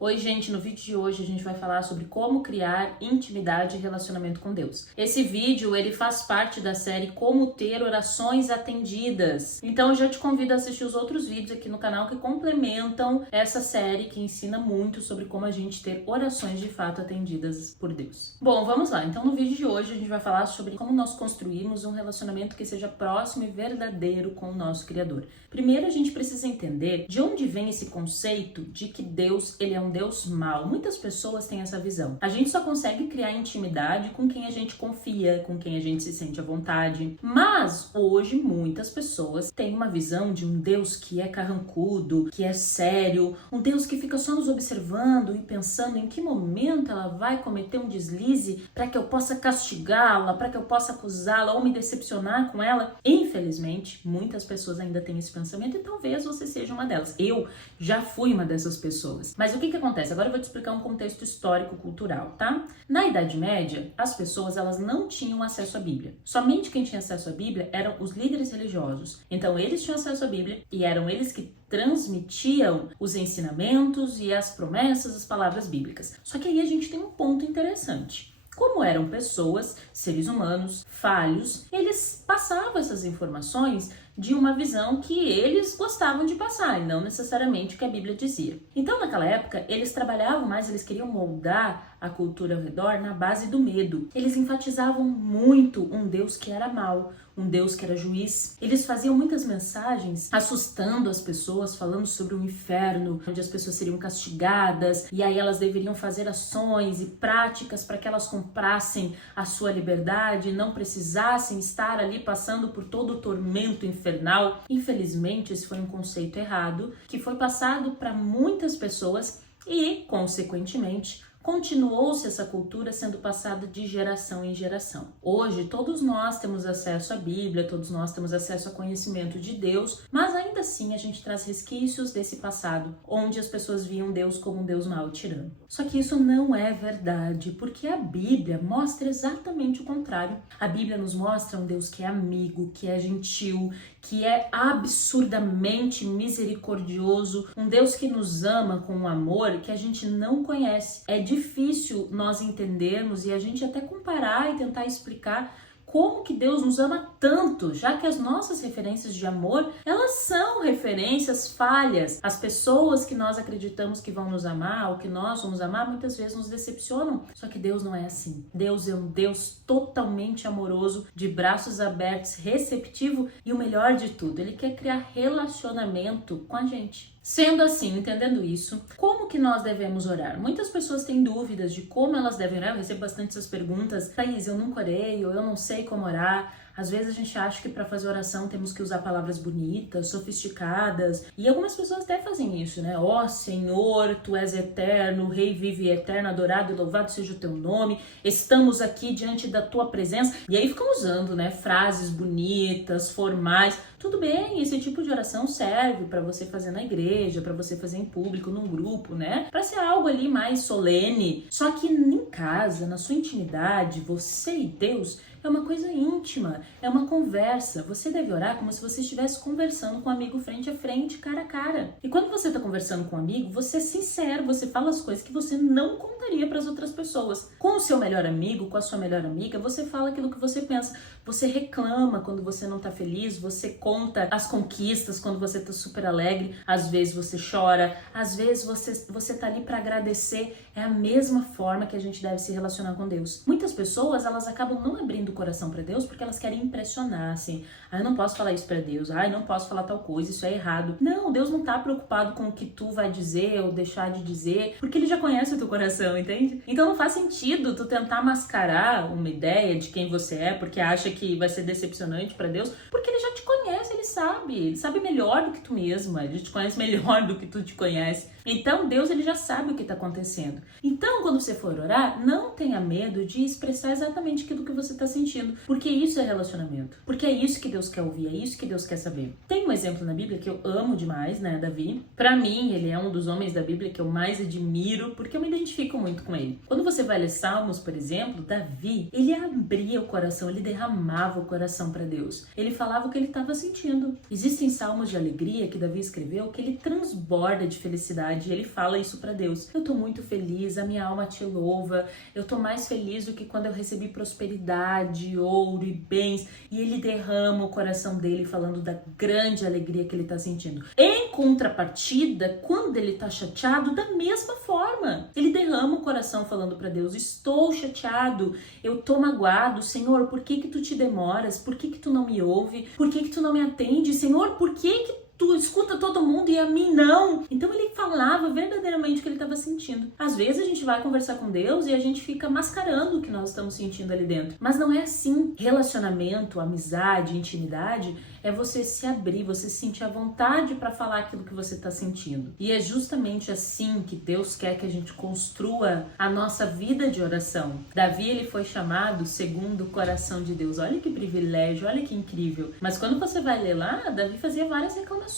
Oi, gente, no vídeo de hoje a gente vai falar sobre como criar intimidade e relacionamento com Deus. Esse vídeo, ele faz parte da série Como Ter Orações Atendidas. Então eu já te convido a assistir os outros vídeos aqui no canal que complementam essa série, que ensina muito sobre como a gente ter orações de fato atendidas por Deus. Bom, vamos lá. Então no vídeo de hoje a gente vai falar sobre como nós construirmos um relacionamento que seja próximo e verdadeiro com o nosso Criador. Primeiro a gente precisa entender de onde vem esse conceito de que Deus, ele é um Deus mau. Muitas pessoas têm essa visão. A gente só consegue criar intimidade com quem a gente confia, com quem a gente se sente à vontade. Mas hoje muitas pessoas têm uma visão de um Deus que é carrancudo, que é sério, um Deus que fica só nos observando e pensando em que momento ela vai cometer um deslize para que eu possa castigá-la, para que eu possa acusá-la ou me decepcionar com ela. Infelizmente, muitas pessoas ainda têm esse pensamento e talvez você seja uma delas. Eu já fui uma dessas pessoas. Mas o que acontece? Agora eu vou te explicar um contexto histórico-cultural, tá? Na Idade Média, as pessoas elas não tinham acesso à Bíblia. Somente quem tinha acesso à Bíblia eram os líderes religiosos. Então eles tinham acesso à Bíblia e eram eles que transmitiam os ensinamentos e as promessas, as palavras bíblicas. Só que aí a gente tem um ponto interessante. Como eram pessoas, seres humanos, falhos, eles passavam essas informações de uma visão que eles gostavam de passar e não necessariamente o que a Bíblia dizia. Então, naquela época, eles trabalhavam mais, eles queriam moldar a cultura ao redor na base do medo. Eles enfatizavam muito um Deus que era mau, um Deus que era juiz. Eles faziam muitas mensagens assustando as pessoas, falando sobre o inferno, onde as pessoas seriam castigadas, e aí elas deveriam fazer ações e práticas para que elas comprassem a sua liberdade, não precisassem estar ali passando por todo o tormento infernal. Infelizmente, esse foi um conceito errado, que foi passado para muitas pessoas e, consequentemente, continuou-se essa cultura sendo passada de geração em geração. Hoje, todos nós temos acesso à Bíblia, todos nós temos acesso ao conhecimento de Deus, mas ainda assim a gente traz resquícios desse passado, onde as pessoas viam Deus como um Deus mau e tirano. Só que isso não é verdade, porque a Bíblia mostra exatamente o contrário. A Bíblia nos mostra um Deus que é amigo, que é gentil, que é absurdamente misericordioso, um Deus que nos ama com um amor que a gente não conhece. É difícil nós entendermos e a gente até comparar e tentar explicar como que Deus nos ama tanto, já que as nossas referências de amor, elas são referências falhas. As pessoas que nós acreditamos que vão nos amar, ou que nós vamos amar, muitas vezes nos decepcionam. Só que Deus não é assim. Deus é um Deus totalmente amoroso, de braços abertos, receptivo e o melhor de tudo, Ele quer criar relacionamento com a gente. Sendo assim, entendendo isso, como que nós devemos orar? Muitas pessoas têm dúvidas de como elas devem orar. Eu recebo bastante essas perguntas. Thaís, eu nunca orei, ou eu não sei como orar. Às vezes a gente acha que para fazer oração temos que usar palavras bonitas, sofisticadas. E algumas pessoas até fazem isso, né? Ó Senhor, Tu és eterno, Rei vive e eterno, adorado e louvado seja o Teu nome. Estamos aqui diante da Tua presença. E aí ficam usando, né? Frases bonitas, formais. Tudo bem, esse tipo de oração serve para você fazer na igreja, para você fazer em público, num grupo, né? Para ser algo ali mais solene. Só que em casa, na sua intimidade, você e Deus é uma coisa íntima, é uma conversa. Você deve orar como se você estivesse conversando com um amigo frente a frente, cara a cara. E quando você está conversando com um amigo, você é sincero, você fala as coisas que você não contaria para as outras pessoas. Com o seu melhor amigo, com a sua melhor amiga, você fala aquilo que você pensa. Você reclama quando você não tá feliz, você conta as conquistas quando você tá super alegre, às vezes você chora, às vezes você tá ali para agradecer. É a mesma forma que a gente deve se relacionar com Deus. Muitas pessoas, elas acabam não abrindo o coração para Deus porque elas querem impressionar, assim. Eu não posso falar isso para Deus, eu não posso falar tal coisa, isso é errado. Não, Deus não tá preocupado com o que tu vai dizer ou deixar de dizer, porque Ele já conhece o teu coração, entende? Então não faz sentido tu tentar mascarar uma ideia de quem você é, porque acha que vai ser decepcionante para Deus, porque Ele já te conhece, Ele sabe melhor do que tu mesma, Ele te conhece melhor do que tu te conhece. Então Deus, Ele já sabe o que está acontecendo. Então quando você for orar, não tenha medo de expressar exatamente aquilo que você está sentindo, porque isso é relacionamento, porque é isso que Deus quer ouvir, é isso que Deus quer saber. Tem um exemplo na Bíblia que eu amo demais, né, Davi. Para mim, ele é um dos homens da Bíblia que eu mais admiro, porque eu me identifico muito com ele. Quando você vai ler Salmos, por exemplo, Davi, ele abria o coração, ele derramava o coração para Deus. Ele falava o que ele estava sentindo. Existem salmos de alegria que Davi escreveu que ele transborda de felicidade intimidade. E ele fala isso para Deus. Eu tô muito feliz, a minha alma te louva. Eu tô mais feliz do que quando eu recebi prosperidade, ouro e bens. E ele derrama o coração dele falando da grande alegria que ele tá sentindo. Em contrapartida, quando ele tá chateado, da mesma forma, ele derrama o coração falando para Deus: estou chateado, eu tô magoado, Senhor, por que tu te demoras? Por que tu não me ouve? Por que tu não me atende? Senhor, por que tu escuta todo mundo e a mim não? Então ele falava verdadeiramente o que ele estava sentindo. Às vezes a gente vai conversar com Deus e a gente fica mascarando o que nós estamos sentindo ali dentro. Mas não é assim. Relacionamento, amizade, intimidade é você se abrir, você sentir a vontade para falar aquilo que você está sentindo. E é justamente assim que Deus quer que a gente construa a nossa vida de oração. Davi, ele foi chamado segundo o coração de Deus. Olha que privilégio, olha que incrível. Mas quando você vai ler lá, Davi fazia várias reclamações.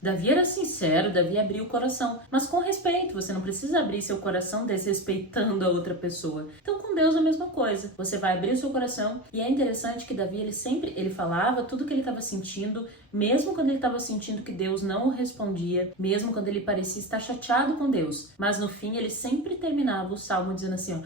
Davi era sincero, Davi abria o coração, mas com respeito. Você não precisa abrir seu coração desrespeitando a outra pessoa. Então com Deus é a mesma coisa. Você vai abrir o seu coração e é interessante que Davi, ele falava tudo que ele estava sentindo, mesmo quando ele estava sentindo que Deus não o respondia, mesmo quando ele parecia estar chateado com Deus. Mas no fim ele sempre terminava o salmo dizendo assim,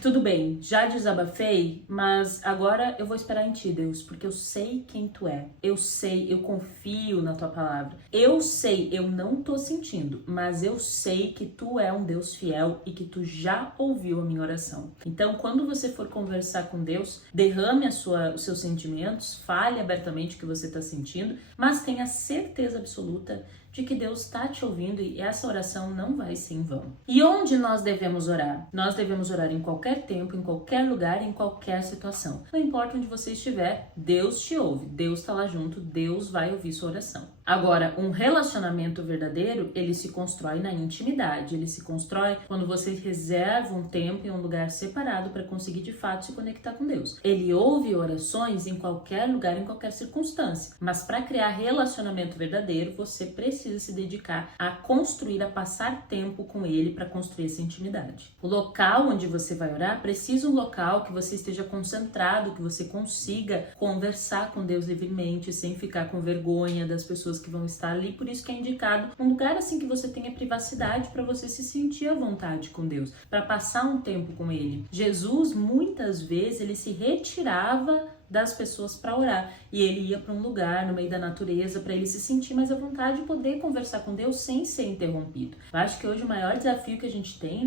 tudo bem, já desabafei, mas agora eu vou esperar em ti, Deus, porque eu sei quem tu é. Eu sei, eu confio na tua palavra. Eu sei, eu não tô sentindo, mas eu sei que tu é um Deus fiel e que tu já ouviu a minha oração. Então, quando você for conversar com Deus, derrame os seus sentimentos, fale abertamente o que você está sentindo, mas tenha certeza absoluta de que Deus está te ouvindo e essa oração não vai ser em vão. E onde nós devemos orar? Nós devemos orar em qualquer tempo, em qualquer lugar, em qualquer situação. Não importa onde você estiver, Deus te ouve, Deus está lá junto, Deus vai ouvir sua oração. Agora, um relacionamento verdadeiro, ele se constrói na intimidade, ele se constrói quando você reserva um tempo em um lugar separado para conseguir de fato se conectar com Deus. Ele ouve orações em qualquer lugar, em qualquer circunstância, mas para criar relacionamento verdadeiro, você precisa se dedicar a construir, a passar tempo com ele para construir essa intimidade. O local onde você vai orar precisa um local que você esteja concentrado, que você consiga conversar com Deus livremente, sem ficar com vergonha das pessoas que vão estar ali. Por isso que é indicado um lugar assim que você tenha privacidade para você se sentir à vontade com Deus, para passar um tempo com ele. Jesus, muitas vezes, ele se retirava das pessoas para orar e ele ia para um lugar no meio da natureza para ele se sentir mais à vontade e poder conversar com Deus sem ser interrompido. Eu acho que hoje o maior desafio que a gente tem,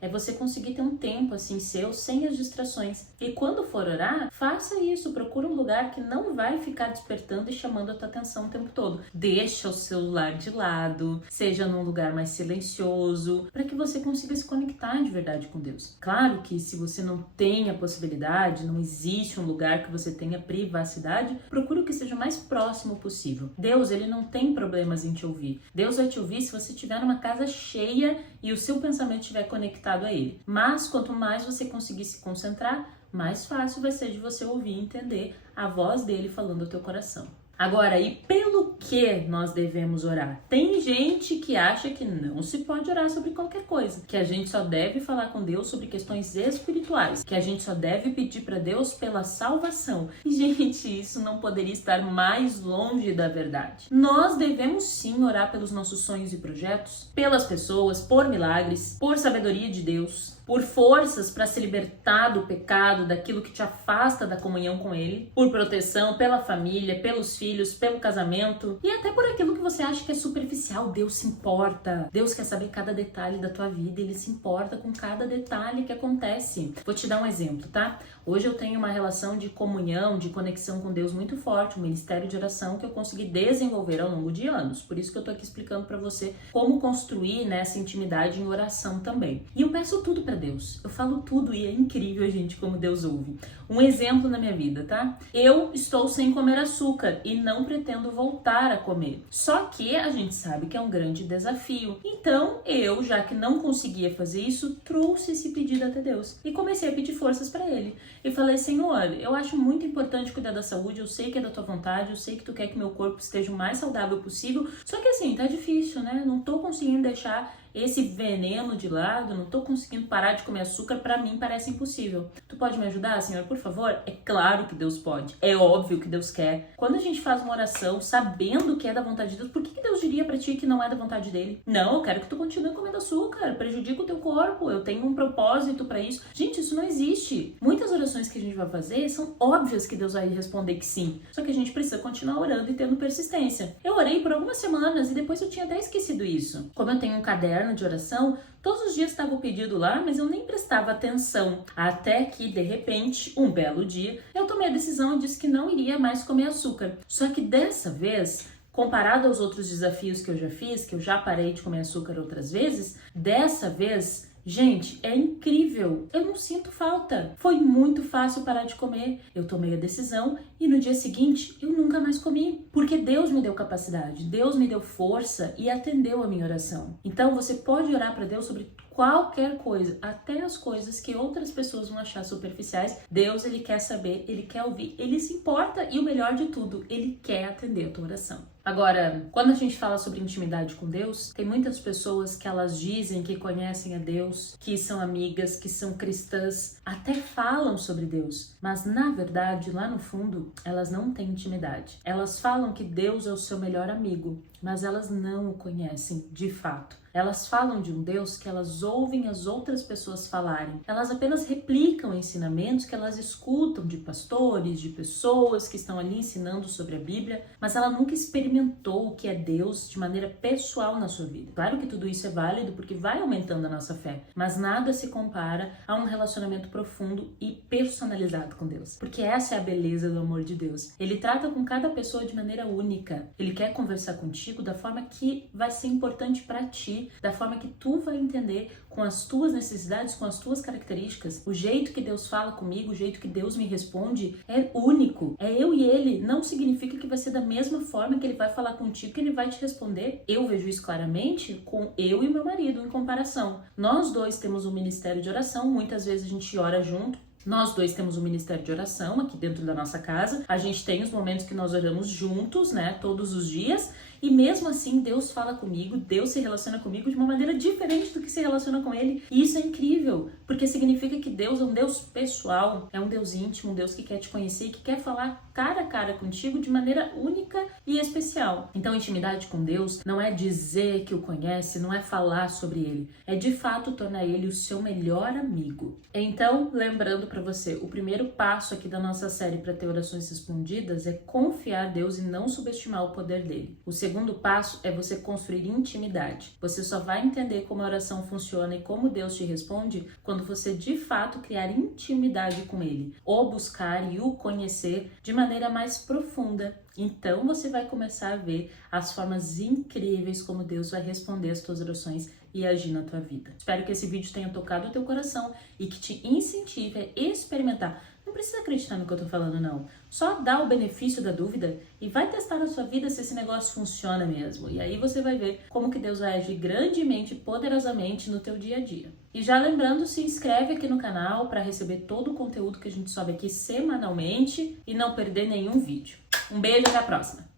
é você conseguir ter um tempo assim seu, sem as distrações. E quando for orar, faça isso, procura um lugar que não vai ficar despertando e chamando a tua atenção o tempo todo. Deixa o celular de lado, seja num lugar mais silencioso, para que você consiga se conectar de verdade com Deus. Claro que se você não tem a possibilidade, não existe um lugar que você tenha privacidade, procure o que seja o mais próximo possível. Deus, ele não tem problemas em te ouvir. Deus vai te ouvir se você estiver numa casa cheia e o seu pensamento estiver conectado a ele. Mas quanto mais você conseguir se concentrar, mais fácil vai ser de você ouvir e entender a voz dele falando ao teu coração. Agora, e pelo que nós devemos orar? Tem gente que acha que não se pode orar sobre qualquer coisa, que a gente só deve falar com Deus sobre questões espirituais, que a gente só deve pedir para Deus pela salvação. E, gente, isso não poderia estar mais longe da verdade. Nós devemos sim orar pelos nossos sonhos e projetos, pelas pessoas, por milagres, por sabedoria de Deus, por forças para se libertar do pecado, daquilo que te afasta da comunhão com Ele, por proteção, pela família, pelos filhos, pelo casamento e até por aquilo que você acha que é superficial. Deus se importa. Deus quer saber cada detalhe da tua vida, Ele se importa com cada detalhe que acontece. Vou te dar um exemplo, tá? Hoje eu tenho uma relação de comunhão, de conexão com Deus muito forte, um ministério de oração que eu consegui desenvolver ao longo de anos. Por isso que eu tô aqui explicando para você como construir essa intimidade em oração também. E eu peço tudo para Deus. Eu falo tudo e é incrível, gente, como Deus ouve. Um exemplo na minha vida, tá? Eu estou sem comer açúcar e não pretendo voltar a comer. Só que a gente sabe que é um grande desafio. Então, eu, já que não conseguia fazer isso, trouxe esse pedido até Deus e comecei a pedir forças para Ele. E falei, Senhor, eu acho muito importante cuidar da saúde, eu sei que é da tua vontade, eu sei que tu quer que meu corpo esteja o mais saudável possível, só que assim, tá difícil, né? Não tô conseguindo deixar esse veneno de lado, não tô conseguindo parar de comer açúcar, pra mim parece impossível. Tu pode me ajudar, Senhor, por favor? É claro que Deus pode, é óbvio que Deus quer. Quando a gente faz uma oração sabendo que é da vontade de Deus, por que Deus diria pra ti que não é da vontade dele? Não, eu quero que tu continue comendo açúcar, prejudica o teu corpo, eu tenho um propósito pra isso. Gente, isso não existe. Muitas orações que a gente vai fazer são óbvias que Deus vai responder que sim, só que a gente precisa continuar orando e tendo persistência. Eu orei por algumas semanas e depois eu tinha até esquecido isso. Como eu tenho um caderno de oração, todos os dias estava o pedido lá, mas eu nem prestava atenção. Até que, de repente, um belo dia, eu tomei a decisão e disse que não iria mais comer açúcar. Só que dessa vez, comparado aos outros desafios que eu já fiz, que eu já parei de comer açúcar outras vezes, dessa vez, gente, é incrível. Eu não sinto falta. Foi muito fácil parar de comer. Eu tomei a decisão e no dia seguinte eu nunca mais comi. Porque Deus me deu capacidade, Deus me deu força e atendeu a minha oração. Então você pode orar para Deus sobre qualquer coisa, até as coisas que outras pessoas vão achar superficiais. Deus, ele quer saber, ele quer ouvir, ele se importa e o melhor de tudo, ele quer atender a tua oração. Agora, quando a gente fala sobre intimidade com Deus, tem muitas pessoas que elas dizem que conhecem a Deus, que são amigas, que são cristãs, até falam sobre Deus, mas na verdade, lá no fundo, elas não têm intimidade. Elas falam que Deus é o seu melhor amigo, mas elas não o conhecem de fato. Elas falam de um Deus que elas ouvem as outras pessoas falarem. Elas apenas replicam ensinamentos que elas escutam de pastores, de pessoas que estão ali ensinando sobre a Bíblia, mas ela nunca experimentou o que é Deus de maneira pessoal na sua vida. Claro que tudo isso é válido porque vai aumentando a nossa fé, mas nada se compara a um relacionamento profundo e personalizado com Deus. Porque essa é a beleza do amor de Deus. Ele trata com cada pessoa de maneira única. Ele quer conversar contigo da forma que vai ser importante para ti, da forma que tu vai entender, com as tuas necessidades, com as tuas características. O jeito que Deus fala comigo, o jeito que Deus me responde é único. É eu e ele. Não significa que vai ser da mesma forma que ele vai falar contigo, que ele vai te responder. Eu vejo isso claramente com eu e meu marido em comparação. Nós dois temos um ministério de oração, muitas vezes a gente ora junto. Nós dois temos um ministério de oração aqui dentro da nossa casa. A gente tem os momentos que nós oramos juntos, né, todos os dias. E mesmo assim, Deus fala comigo, Deus se relaciona comigo de uma maneira diferente do que se relaciona com ele. E isso é incrível, porque significa que Deus é um Deus pessoal, é um Deus íntimo, um Deus que quer te conhecer e que quer falar cara a cara contigo de maneira única e especial. Então, intimidade com Deus não é dizer que o conhece, não é falar sobre ele, é de fato tornar ele o seu melhor amigo. Então, lembrando para você, o primeiro passo aqui da nossa série para ter orações respondidas é confiar em Deus e não subestimar o poder dele. O segundo passo é você construir intimidade. Você só vai entender como a oração funciona e como Deus te responde quando você de fato criar intimidade com ele, ou buscar e o conhecer de maneira mais profunda. Então você vai começar a ver as formas incríveis como Deus vai responder as tuas orações e agir na tua vida. Espero que esse vídeo tenha tocado o teu coração e que te incentive a experimentar. Não precisa acreditar no que eu tô falando, não. Só dá o benefício da dúvida e vai testar na sua vida se esse negócio funciona mesmo. E aí você vai ver como que Deus vai agir grandemente, poderosamente no teu dia a dia. E já lembrando, se inscreve aqui no canal para receber todo o conteúdo que a gente sobe aqui semanalmente e não perder nenhum vídeo. Um beijo e até a próxima!